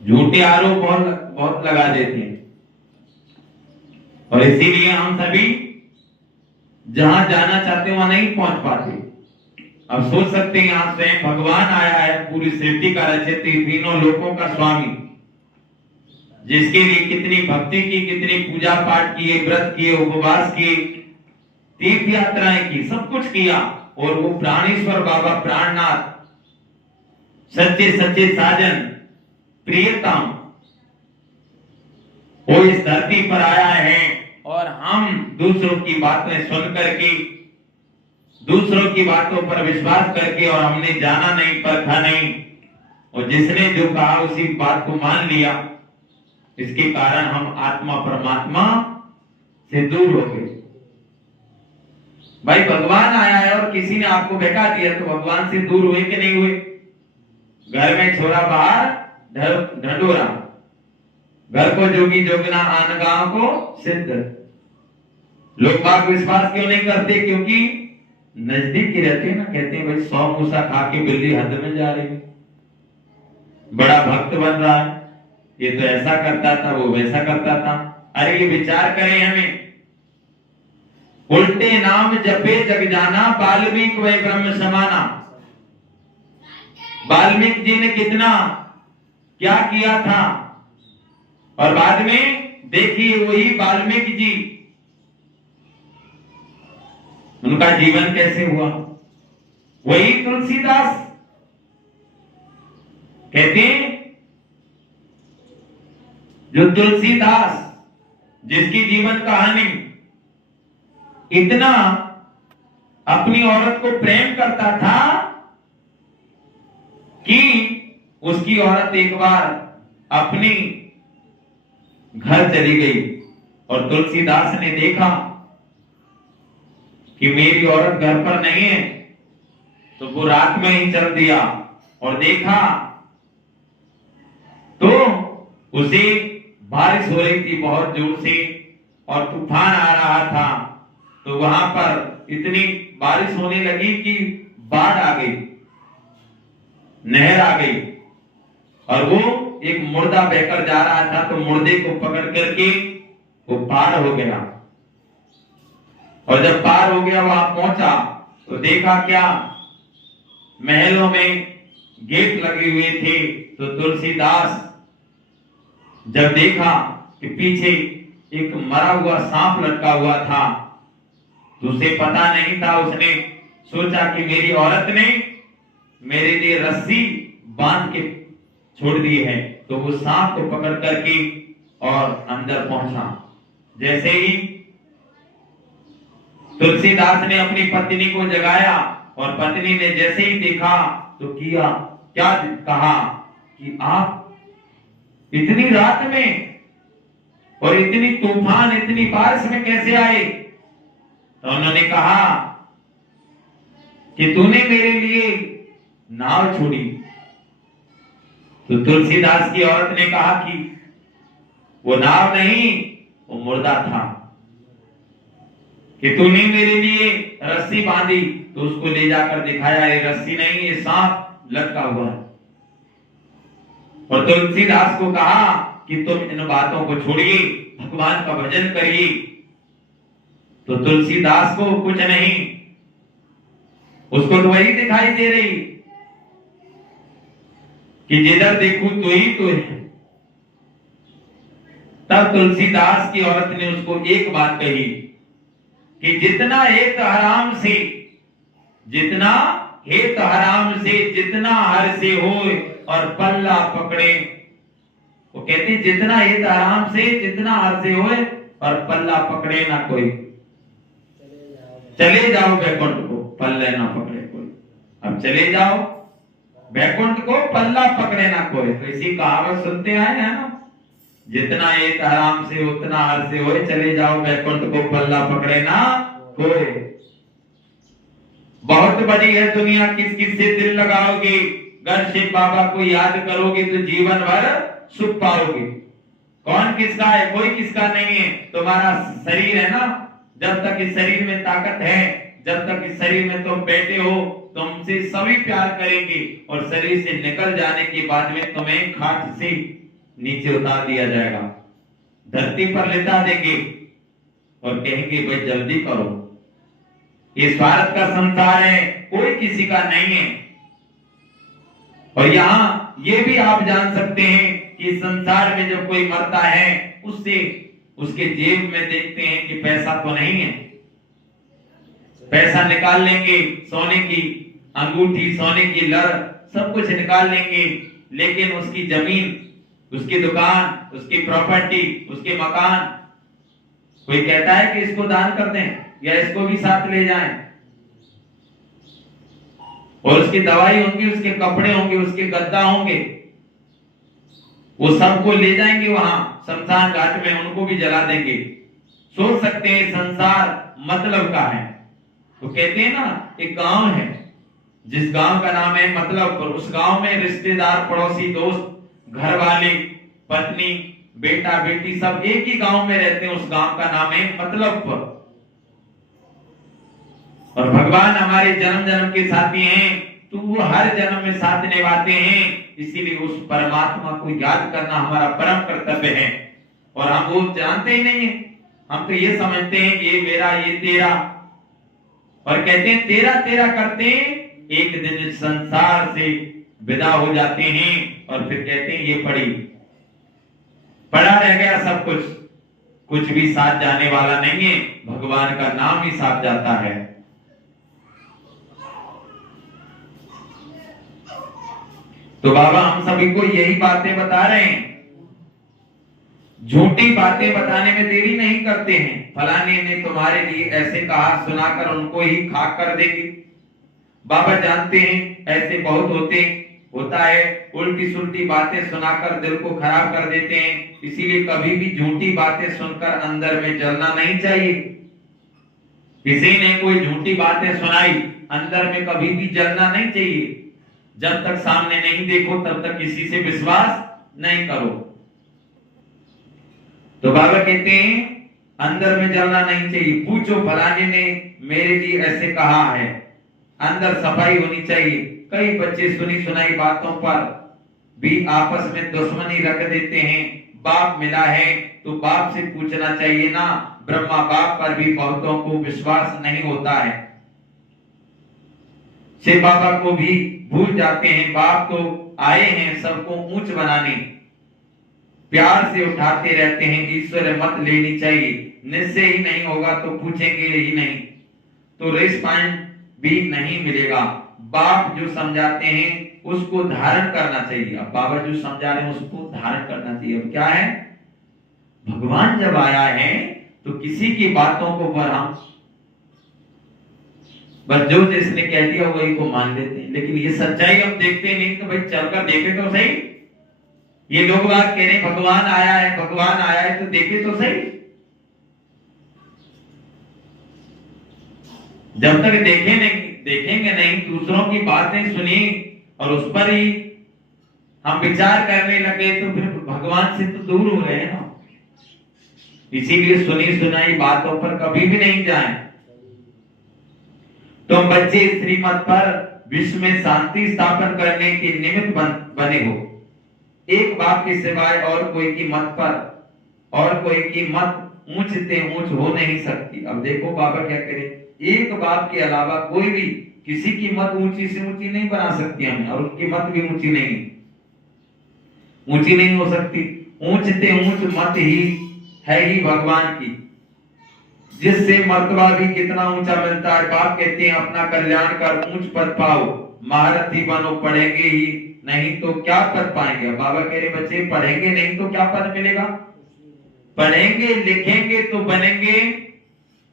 झूठे आरोप बहुत लगा देते हैं। और इसीलिए हम सभी जहां जाना चाहते हैं वहां नहीं पहुंच पाते। अब सोच सकते हैं यहां से भगवान आया है, पूरी सृष्टि का रचयिता, तीनों लोकों का स्वामी, जिसके लिए कितनी भक्ति की, कितनी पूजा पाठ किए, व्रत किए, उपवास किए, तीर्थ यात्राएं की, सब कुछ किया। और वो प्राणेश्वर बाबा, प्राणनाथ, सच्चे सच्चे साजन, प्रियतम, वो इस धरती पर आया है। और हम दूसरों की बातें सुन करके, दूसरों की बातों पर विश्वास करके, और हमने जाना नहीं, परखा नहीं, और जिसने जो कहा उसी बात को मान लिया, इसके कारण हम आत्मा परमात्मा से दूर हो गए। भाई भगवान आया है और किसी ने आपको बहका दिया तो भगवान से दूर हुए कि नहीं हुए? घर में छोरा बाहर ढंढोरा, घर को जोगी जोगना आन गांव को सिद्ध। लोग बाग विश्वास क्यों नहीं करते? क्योंकि नजदीक ही रहते हैं ना। कहते हैं भाई 100 मूसा खा के बिल्ली हद में जा रही है, बड़ा भक्त बन रहा है, ये तो ऐसा करता था, वो वैसा करता था। अरे ये विचार करें, हमें उल्टे नाम जपे जग जाना, वाल्मीकि वै ब्रह्म समाना। वाल्मीकि जी ने कितना क्या किया था, और बाद में देखिए वही वाल्मीकि जी, उनका जीवन कैसे हुआ। वही तुलसीदास कहते हैं, जो तुलसीदास जिसकी जीवन कहानी इतना अपनी औरत को प्रेम करता था कि उसकी औरत एक बार अपनी घर चली गई और तुलसीदास ने देखा कि मेरी औरत घर पर नहीं है, तो वो रात में ही चल दिया और देखा तो उसे बारिश हो रही थी बहुत जोर से और तूफान आ रहा था। तो वहां पर इतनी बारिश होने लगी कि बाढ़ आ गई, नहर आ गई, और वो एक मुर्दा बहकर जा रहा था, तो मुर्दे को पकड़ करके वो पार हो गया। और जब पार हो गया, वहां पहुंचा तो देखा क्या महलों में गेट लगे हुए थे, तो तुलसीदास जब देखा कि पीछे एक मरा हुआ सांप लटका हुआ था, तो उसे पता नहीं था, उसने सोचा कि मेरी औरत ने मेरे लिए रस्सी बांध के छोड़ दी है, तो वो सांप को पकड़ करके और अंदर पहुंचा। जैसे ही तुलसीदास ने अपनी पत्नी को जगाया और पत्नी ने जैसे ही देखा तो किया क्या, कहा कि आप इतनी रात में और इतनी तूफान, इतनी बारिश में कैसे आए? तो उन्होंने कहा कि तूने मेरे लिए नाव छोड़ी। तो तुलसीदास की औरत ने कहा कि वो नाव नहीं, वो मुर्दा था, कि तूने मेरे लिए रस्सी बांधी। तो उसको ले जाकर दिखाया, ये रस्सी नहीं, ये सांप लटका हुआ है। और तुलसीदास को कहा कि तुम इन बातों को छोड़िए, भगवान का भजन करिए। तो तुलसीदास को कुछ नहीं, उसको तो वही दिखाई दे रही कि जिधर देखूं तो ही तो है। तब तुलसीदास की औरत ने उसको एक बात कही कि जितना हेत हराम से, जितना हेत हराम से, जितना हर से होए और पल्ला पकड़े। वो कहते जितना हेत हराम से, जितना हर से होए और पल्ला पकड़े ना कोई। चले जाओ बैकुंठ को, पल्ले ना पकड़े कोई। अब चले जाओ बैकुंठ को, पल्ला पकड़े ना कोई। तो इसी कहावत सुनते आए हैं ना, जितना एक आराम से उतना हर से होए, चले जाओ बैकुंठ को, पल्ला पकड़े ना कोई। बहुत बड़ी है दुनिया, किस किस से दिल लगाओगे, घर शिव बाबा को याद करोगे तो जीवन भर सुख पाओगे। कौन किसका है? कोई किसका नहीं है। तुम्हारा शरीर है ना, जब तक इस शरीर में ताकत है, जब तक इस शरीर में तुम बैठे हो, तुमसे सभी प्यार करेंगे और शरीर से निकल जाने के बाद में तुम्हें खाट से नीचे उतार दिया जाएगा, धरती पर लिटा देंगे और कहेंगे भाई जल्दी करो। ये स्वार्थ का संसार है, कोई किसी का नहीं है। और यहाँ ये भी आप जान सकते हैं कि संसार में जब कोई मरता है, उससे उसके जेब में देखते हैं कि पैसा तो नहीं है, पैसा निकाल लेंगे, सोने की अंगूठी, सोने की लड़, सब कुछ निकाल लेंगे, लेकिन उसकी जमीन, उसकी दुकान, उसकी प्रॉपर्टी, उसके मकान, कोई कहता है कि इसको दान कर दें या इसको भी साथ ले जाएं। और उसकी दवाई होंगी, उसके कपड़े होंगे, उसके गद्दा होंगे, वो सबको ले जाएंगे वहां शमशान घाट में, उनको भी जला देंगे। सोच सकते हैं संसार मतलब का है। तो कहते हैं ना, एक गांव है, जिस गांव का नाम है मतलब, पर उस गांव में रिश्तेदार, पड़ोसी, दोस्त, घर वाले, पत्नी, बेटा, बेटी सब एक ही गांव में रहते हैं। उस गांव का नाम है मतलब। और भगवान हमारे जन्म जन्म के साथी हैं, तो वो हर जन्म में साथ निभाते हैं। इसीलिए उस परमात्मा को याद करना हमारा परम कर्तव्य है। और हम वो जानते ही नहीं है, हम तो ये समझते हैं ये मेरा, ये तेरा, और कहते हैं तेरा तेरा करते हैं, एक दिन इस संसार से विदा हो जाते हैं और फिर कहते हैं ये पड़ा रह गया सब कुछ, कुछ भी साथ जाने वाला नहीं है, भगवान का नाम ही साथ जाता है। तो बाबा हम सभी को यही बातें बता रहे हैं, झूठी बातें बताने में देरी नहीं करते हैं। फलाने ने तुम्हारे लिए ऐसे कहा, सुनाकर उनको ही खाक कर देंगे। बाबा जानते हैं ऐसे बहुत होता है, उल्टी सुल्टी बातें सुनाकर दिल को खराब कर देते हैं। इसीलिए कभी भी झूठी बातें सुनकर अंदर में जलना नहीं चाहिए। किसी ने कोई झूठी बातें सुनाई, अंदर में कभी भी जलना नहीं चाहिए। जब तक सामने नहीं देखो तब तक किसी से विश्वास नहीं करो। तो बाबा कहते हैं अंदर में जलना नहीं चाहिए। पूछो फलाने ने मेरे लिए ऐसे कहा है, अंदर सफाई होनी चाहिए। कई बच्चे सुनी सुनाई बातों पर भी आपस में दुश्मनी रख देते हैं। बाप मिला है तो बाप से पूछना चाहिए ना। ब्रह्मा बाप पर भी बहुतों को विश्वास नहीं होता है। शिव बाबा को भी भूल जाते हैं। बाप तो आए हैं सबको ऊंच बनाने, प्यार से उठाते रहते हैं, ईश्वर मत लेनी चाहिए, निश्चय ही नहीं होगा तो पूछेंगे ही नहीं, तो रिस्पॉन्स भी नहीं मिलेगा। बाप जो समझाते हैं उसको धारण करना चाहिए। अब बाबा जो समझा रहे हैं उसको धारण करना चाहिए। अब क्या है, भगवान जब आया है तो किसी की बातों को पर हम बस जो जिसने कह दिया वही को मान लेते हैं, लेकिन ये सच्चाई हम देखते नहीं। तो भाई चलकर देखे तो सही। ये लोग बात कह रहे भगवान आया है, भगवान आया है, तो देखे तो सही। जब तक देखेंगे नहीं, दूसरों की बातें सुनी और उस पर ही हम विचार करने लगे तो फिर भगवान से तो दूर हो रहे हैं ना। इसीलिए सुनी सुनाई बातों पर कभी भी नहीं जाएं। तुम बच्चे श्रीमत पर विश्व में शांति स्थापन करने के निमित्त बने हो। एक बाप के सिवाय और कोई की मत पर और कोई की मत ऊंच से ऊंच हो नहीं सकती। अब देखो बाबा क्या करे, एक बाप के अलावा कोई भी किसी की मत ऊंची से ऊंची नहीं बना सकती हमें, और उनकी मत भी ऊंची नहीं हो सकती। ऊंच से ऊंच मत ही है ही भगवान की, जिससे मर्तबा भी कितना ऊंचा मिलता है। बाप कहते हैं अपना कल्याण कर ऊंच पद पाओ, महारथी बनो, पढ़ेंगे ही नहीं तो क्या पद पाएंगे। बाबा कह रहे बच्चे पढ़ेंगे नहीं तो क्या पद मिलेगा। पढ़ेंगे लिखेंगे तो बनेंगे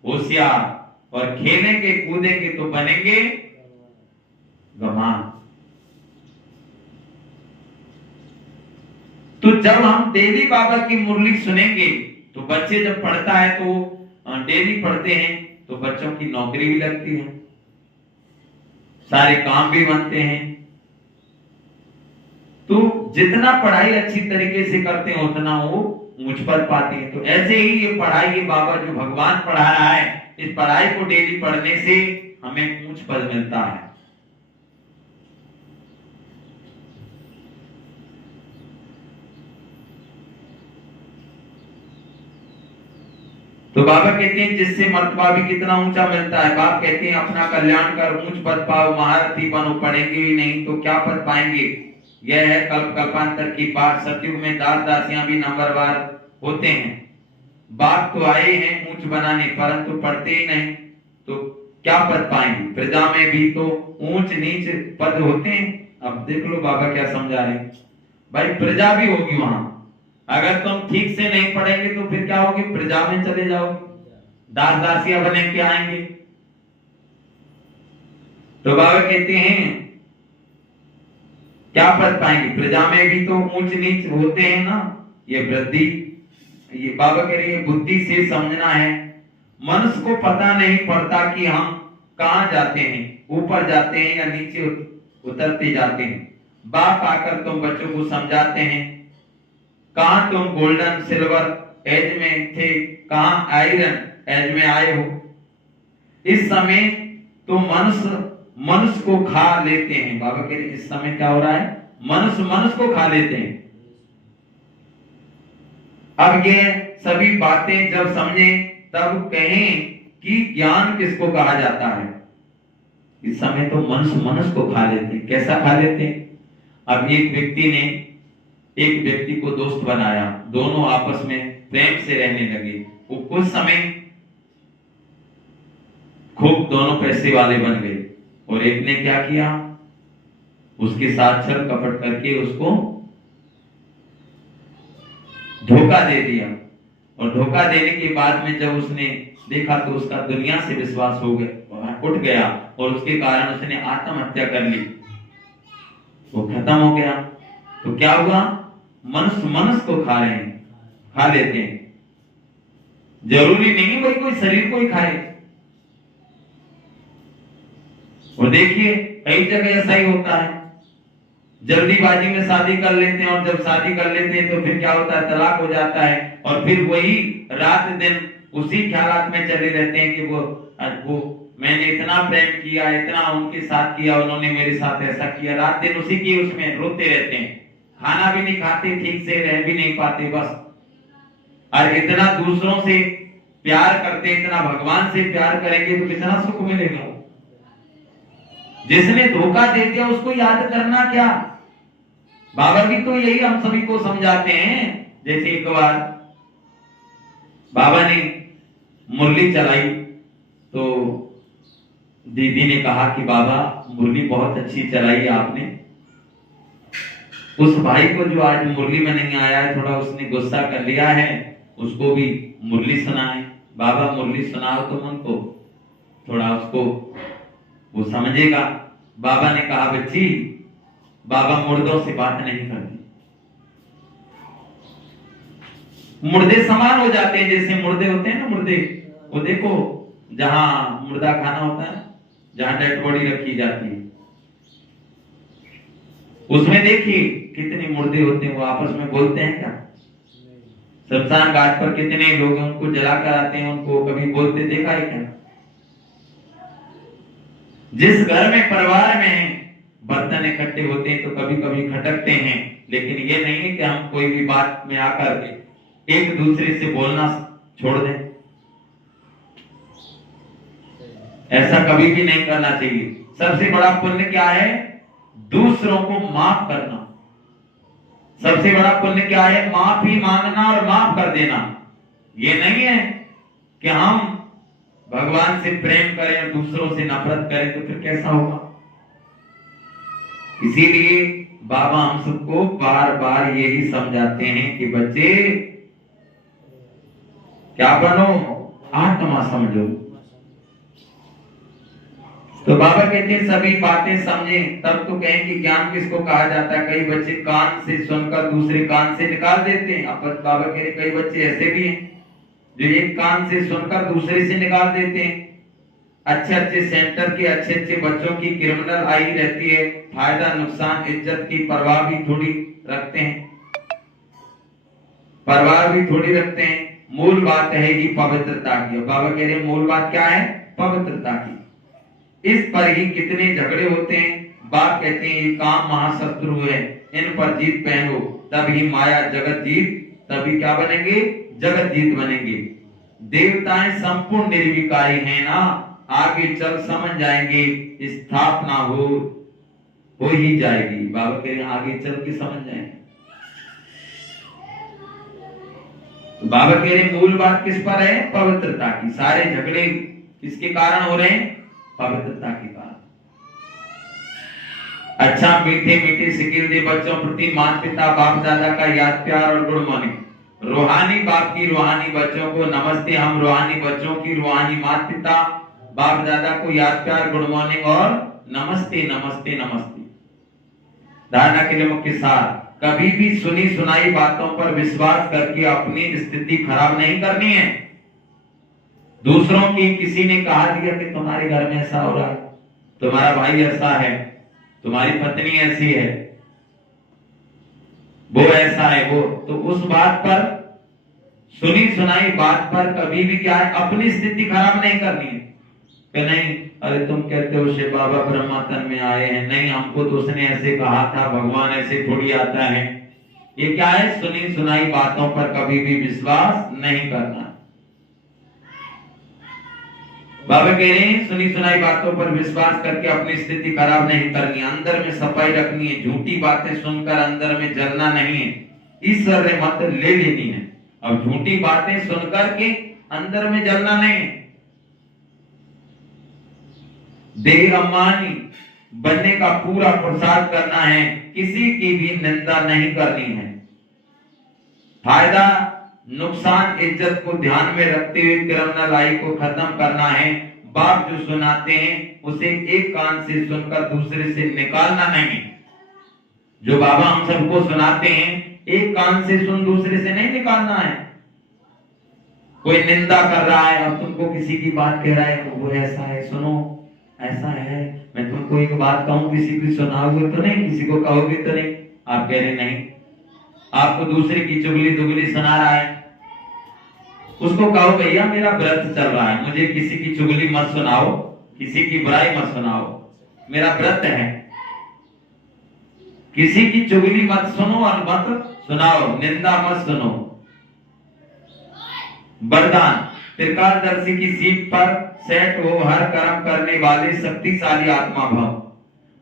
होशियार, और खेलेंगे कूदेंगे तो बनेंगे गवान। तो जब हम देवी बाबा की मुरली सुनेंगे तो बच्चे जब पढ़ता है तो डेली पढ़ते हैं तो बच्चों की नौकरी भी लगती है, सारे काम भी बनते हैं। तो जितना पढ़ाई अच्छी तरीके से करते हैं उतना वो ऊंच पद पाते हैं। तो ऐसे ही ये पढ़ाई, ये बाबा जो भगवान पढ़ा रहा है, इस पढ़ाई को डेली पढ़ने से हमें ऊंच पद मिलता है। तो बाबा कहते हैं जिससे मर्तबा भी कितना ऊंचा मिलता है। बाप कहते हैं अपना कल्याण कर ऊंच पद पाओ, महारथी बनो, पढ़ेंगे ही नहीं तो क्या पद पाएंगे। यह है कल्प कल्पांतर की बात। सतयुग में दास दासियां भी नंबरवार होते हैं। बाप तो आए हैं ऊंच बनाने, परंतु पढ़ते ही नहीं तो क्या पद पाएंगे। प्रजा में भी तो ऊंच नीच पद होते हैं। अब देख लो बाबा क्या समझा रहे हैं, भाई प्रजा भी होगी वहां। अगर तुम ठीक से नहीं पढ़ेंगे तो फिर क्या होगी, प्रजा में चले जाओगे, दास दासियां बने के आएंगे। तो बाबा कहते हैं क्या पद पाएंगे, प्रजा में भी तो ऊंच नीच होते हैं ना। ये वृद्धि, ये बाबा कह रहे हैं बुद्धि से समझना है। मनुष्य को पता नहीं पड़ता कि हम कहां जाते हैं, ऊपर जाते हैं या नीचे उतरते जाते हैं। बाप आकर तुम बच्चों को समझाते हैं, कहां तुम गोल्डन सिल्वर एज में थे, कहां आयरन एज में आए हो। इस समय तो मनुष्य को खा लेते हैं। बाबा कह रहे इस समय क्या हो रहा है, मनुष्य को खा लेते हैं। अब ये सभी बातें जब समझे तब कहें कि ज्ञान किसको कहा जाता है। इस समय तो मनुष्य को खा लेते हैं। कैसा खा लेते हैं, अब एक व्यक्ति ने एक व्यक्ति को दोस्त बनाया, दोनों आपस में प्रेम से रहने लगे। वो कुछ समय खूब दोनों पैसे वाले बन गए, और एक ने क्या किया, उसके साथ छल कपट करके उसको धोखा दे दिया। और धोखा देने के बाद में जब उसने देखा तो उसका दुनिया से विश्वास हो गया, उठ गया, और उसके कारण उसने आत्महत्या कर ली। वो खत्म हो गया। तो क्या हुआ, मनुष्य को खा रहे हैं, खा लेते हैं। जरूरी नहीं भाई कोई शरीर को ही खाए। और देखिए कई जगह ऐसा ही होता है, जल्दीबाजी में शादी कर लेते हैं, और जब शादी कर लेते हैं तो फिर क्या होता है, तलाक हो जाता है। और फिर वही रात दिन उसी ख्यालात में चले रहते हैं कि वो मैंने इतना प्रेम किया, इतना उनके साथ किया, उन्होंने मेरे साथ ऐसा किया। रात दिन उसी की उसमें रोते रहते हैं, खाना भी नहीं खाते, ठीक से रह भी नहीं पाते बस। और इतना दूसरों से प्यार करते, इतना भगवान से प्यार करेंगे तो कितना सुख मिलेगा। जिसने धोखा दे दिया उसको याद करना क्या। बाबा भी तो यही हम सभी को समझाते हैं। जैसे एक बार बाबा ने मुरली चलाई तो दीदी ने कहा कि बाबा मुरली बहुत अच्छी चलाई आपने। उस भाई को जो आज मुरली में नहीं आया है, थोड़ा उसने गुस्सा कर लिया है, उसको भी मुरली सुनाए। बाबा मुरली सुनाओ तुम उनको, थोड़ा उसको वो समझेगा। बाबा ने कहा बच्ची, बाबा मुर्दों से बात नहीं करते। मुर्दे समान हो जाते हैं, जैसे मुर्दे होते हैं ना, मुर्दे वो देखो जहां मुर्दा खाना होता है, जहां डेड बॉडी रखी जाती है, उसमें देखिए कितने मुर्दे होते हैं, वो आपस में बोलते हैं क्या? शमशान घाट पर कितने लोग उनको जलाकर आते हैं, उनको कभी बोलते देखा है क्या? जिस घर में परिवार में बर्तन इकट्ठे होते हैं तो कभी कभी खटकते हैं, लेकिन ये नहीं है कि हम कोई भी बात में आकर एक दूसरे से बोलना छोड़ दें। ऐसा कभी भी नहीं करना चाहिए। सबसे बड़ा पुण्य क्या है? दूसरों को माफ करना। सबसे बड़ा पुण्य क्या है? माफी मांगना और माफ कर देना। ये नहीं है कि हम भगवान से प्रेम करें और दूसरों से नफरत करें, तो फिर कैसा होगा? इसीलिए बाबा हम सबको बार बार यही समझाते हैं कि बच्चे क्या बनो? आत्मा समझो। तो बाबा कहते हैं सभी बातें समझें तब तो कहें कि ज्ञान किसको कहा जाता है। कई बच्चे कान से सुनकर दूसरे कान से निकाल देते हैं। अब बाबा कह रहे कई बच्चे ऐसे भी हैं जो एक कान से सुनकर दूसरे से निकाल देते हैं। अच्छे अच्छे सेंटर के अच्छे अच्छे बच्चों की क्रिमिनल आई रहती है, फायदा नुकसान इज्जत की परवाह भी थोड़ी रखते हैं, परवाह भी थोड़ी रखते हैं। मूल बात है ही पवित्रता की। बाबा कह रहे हैं मूल बात क्या है? पवित्रता की। इस पर ही कितने झगड़े होते हैं। बाप कहते हैं ये काम महाशत्रु है, इन पर जीत पहनो तभी माया जगत जीत, तभी क्या बनेंगे? जगत जीत बनेंगे। देवताएं संपूर्ण निर्विकारी हैं ना, आगे चल समझ जाएंगे, स्थापना हो ही जाएगी। बाबा कह रहे हैं आगे चल के समझ जाएंगे। तो बाबा कह रहे मूल बात किस पर है? पवित्रता की। सारे झगड़े किसके कारण हो रहे हैं? पवित्रता के कारण। अच्छा मीठे मीठे सिकिल दे बच्चों प्रति माता पिता बाप दादा का याद प्यार और गुड मॉर्निंग। रूहानी बाप की रूहानी बच्चों को नमस्ते। हम रूहानी बच्चों की रूहानी माता पिता बाप दादा को याद प्यार गुड मॉर्निंग और नमस्ते नमस्ते नमस्ते। धारणा के लिए मुख्य सार, कभी भी सुनी सुनाई बातों पर विश्वास करके अपनी स्थिति खराब नहीं करनी है। दूसरों की किसी ने कहा दिया कि तुम्हारे घर में ऐसा हो रहा है, तुम्हारा भाई ऐसा है, तुम्हारी पत्नी ऐसी है, वो ऐसा है, वो तो उस बात पर सुनी सुनाई बात पर कभी भी क्या है? अपनी स्थिति खराब नहीं करनी है कि नहीं अरे तुम कहते हो शिव बाबा ब्रह्मातन में आए हैं, नहीं हमको तो उसने ऐसे कहा था, भगवान ऐसे थोड़ी आता है। ये क्या है? सुनी सुनाई बातों पर कभी भी विश्वास नहीं करना। बाबा कह रहे हैं सुनी सुनाई बातों पर विश्वास करके अपनी स्थिति खराब नहीं करनी, अंदर में सफाई रखनी है। झूठी बातें सुनकर अंदर में जलना नहीं है, ईश्वर मत ले लेनी है। अब झूठी बातें सुनकर के अंदर में जलना नहीं है। देह अम्मानी बनने का पूरा पुरुषार्थ करना है, किसी की भी निंदा नहीं करनी है। फायदा नुकसान इज्जत को ध्यान में रखते हुए क्रिमिनल आई को खत्म करना है। बाप जो सुनाते हैं उसे एक कान से सुनकर दूसरे से निकालना नहीं। जो बाबा हम सबको सुनाते हैं एक कान से सुन दूसरे से नहीं निकालना है। कोई निंदा कर रहा है, अब तुमको किसी की बात कह रहा है, वो ऐसा है, सुनो ऐसा है, मैं तुमको एक बात कहूं, किसी की सुनाओगे तो नहीं, किसी को कहोगे तो नहीं। आप कह रहे नहीं, आपको दूसरे की चुगली दुगली सुना रहा है, उसको कहो भैया मेरा व्रत चल रहा है, मुझे किसी की चुगली मत सुनाओ, किसी की बुराई मत सुनाओ, मेरा व्रत है, किसी की चुगली मत सुनो और मत सुनाओ, निंदा मत सुनो। वरदान, त्रिकालदर्शी की सीट पर सेट हो हर कर्म करने वाले शक्तिशाली आत्मा भाव।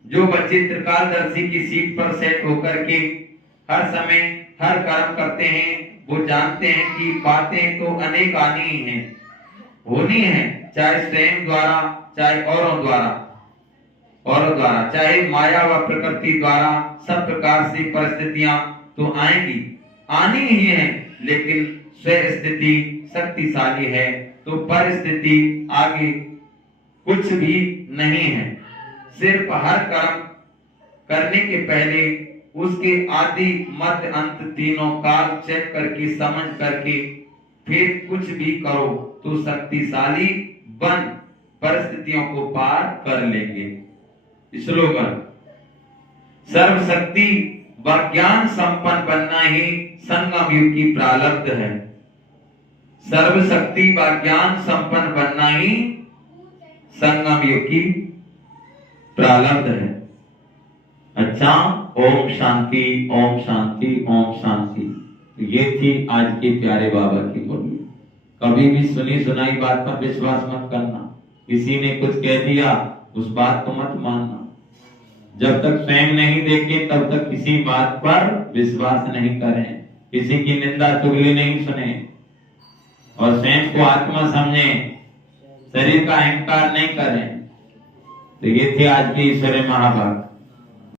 जो बच्चे त्रिकालदर्शी की सीट पर सेट होकर के हर समय हर कर्म करते हैं, वो जानते हैं कि बातें तो अनेक आनी ही हैं, होनी है, चाहे स्वयं द्वारा, चाहे औरों द्वारा, चाहे माया व प्रकृति द्वारा, सब प्रकार से परिस्थितियां तो आएंगी, आनी ही है। लेकिन स्व स्थिति शक्तिशाली है, तो परिस्थिति आगे कुछ भी नहीं है। सिर्फ हर कर्म करने के पहले उसके आदि मध्य अंत तीनों काल चेक करके समझ करके फिर कुछ भी करो तो शक्तिशाली बन परिस्थितियों को पार कर लेंगे। स्लोगन: सर्वशक्ति व ज्ञान संपन्न बनना ही संगम युग की प्रारब्ध है। सर्वशक्ति व ज्ञान संपन्न बनना ही संगम युग की प्रारब्ध है। अच्छा, ओम शांति, ओम शांति, ओम शांति। तो ये थी आज के प्यारे बाबा की बोली। कभी भी सुनी सुनाई बात पर विश्वास मत करना। किसी ने कुछ कह दिया उस बात को मत मानना। जब तक स्वयं नहीं देखें तब तक किसी बात पर विश्वास नहीं करें। किसी की निंदा चुगली नहीं सुने और स्वयं को आत्मा समझें, शरीर का अहंकार नहीं करें। तो ये थे आज के ईश्वरीय महाभारत।